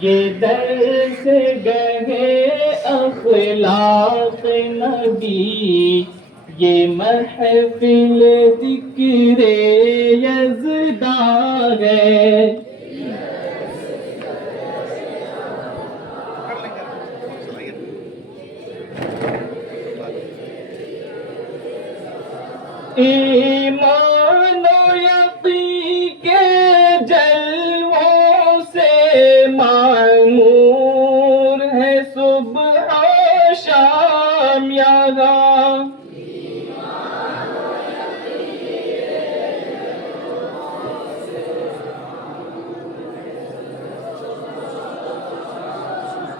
یہ درس گہے اخلاق نبی، یہ محفل ذکر یزداں ہے۔ ایمان و یقین کے جلووں سے معمور ہے صبح و شام یہاں۔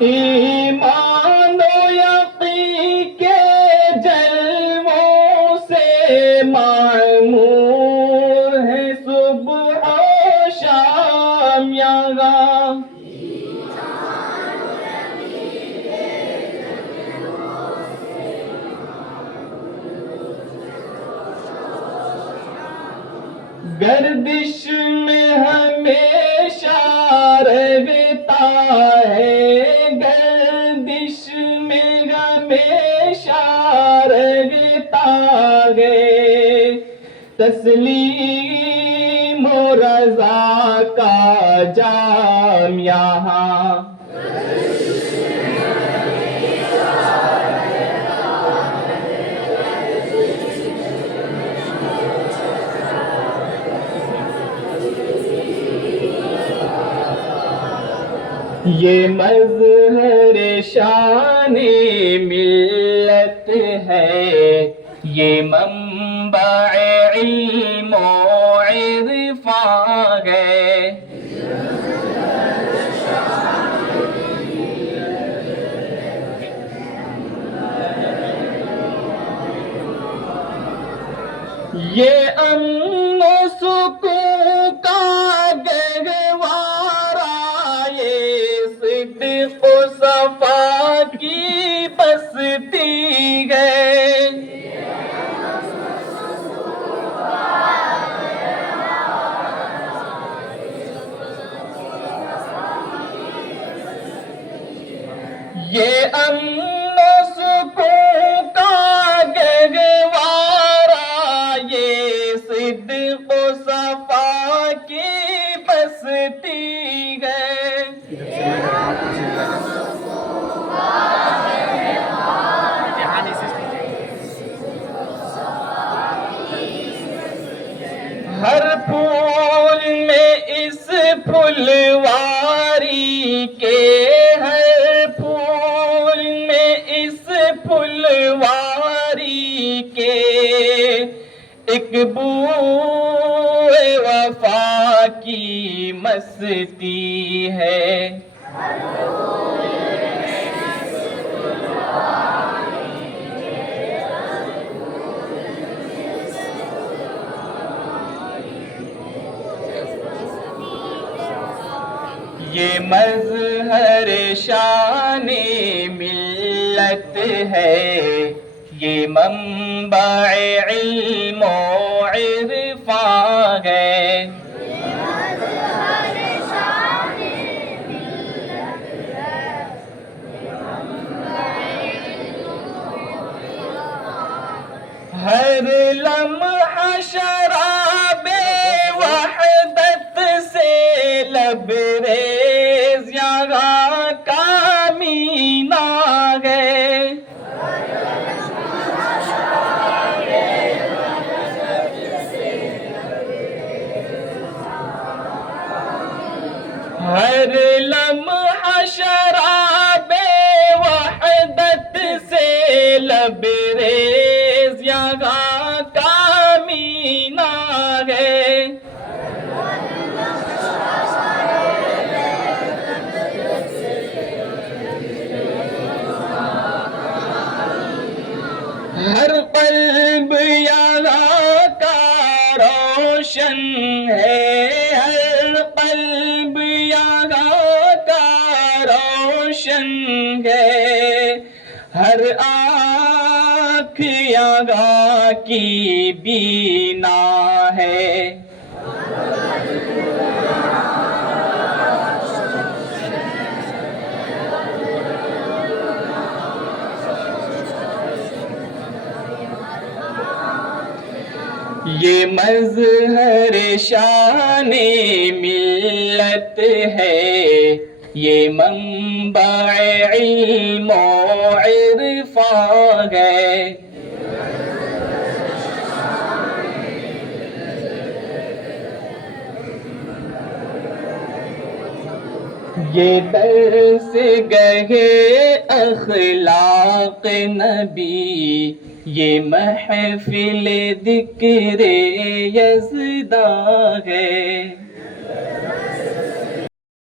ایمان و یقین کے جلووں سے معمور ہے صبح و شام یہاں۔ گردش میں ہمیشہ رہتا ہے، گردش میں ہمیشہ رہتا ہے، تسلیم و رضا کا جام یہاں۔ یہ مظہر شان ملت ہے، یہ منبع علم و عرفان ہے۔ یہ امن و سکون کا گہوارہ، یہ صدق و صفا کی بستی ہے۔ یہ امن و سکون کا گہوارہ، یہ صدق و صفا کی بستی ہے۔ ہر پھول میں اس پھلواری کے، ہر پھول میں اس پھلواری کے، ایک بوئے وفا کی مستی ہے۔ یہ مظہر شان ملت ہے، یہ منبع علم و عرفان ہے۔ ہر لمحہ شراب وحدت سے لبریز یہاں کا مینا ہے۔ ہر لمحہ شراب وحدت سے لبریز یہاں کا مینا ہے۔ ہر قلب یہاں کا روشن ہے، ہر قلب یہاں کا روشن ہے، ہر آنکھ یہاں کی بینا ہے۔ یہ مظہر شان ملت ہے، یہ منبع علم و عرفان ہے۔ یہ درس گہے اخلاق نبی، یہ محفل ذکر یزداں ہے۔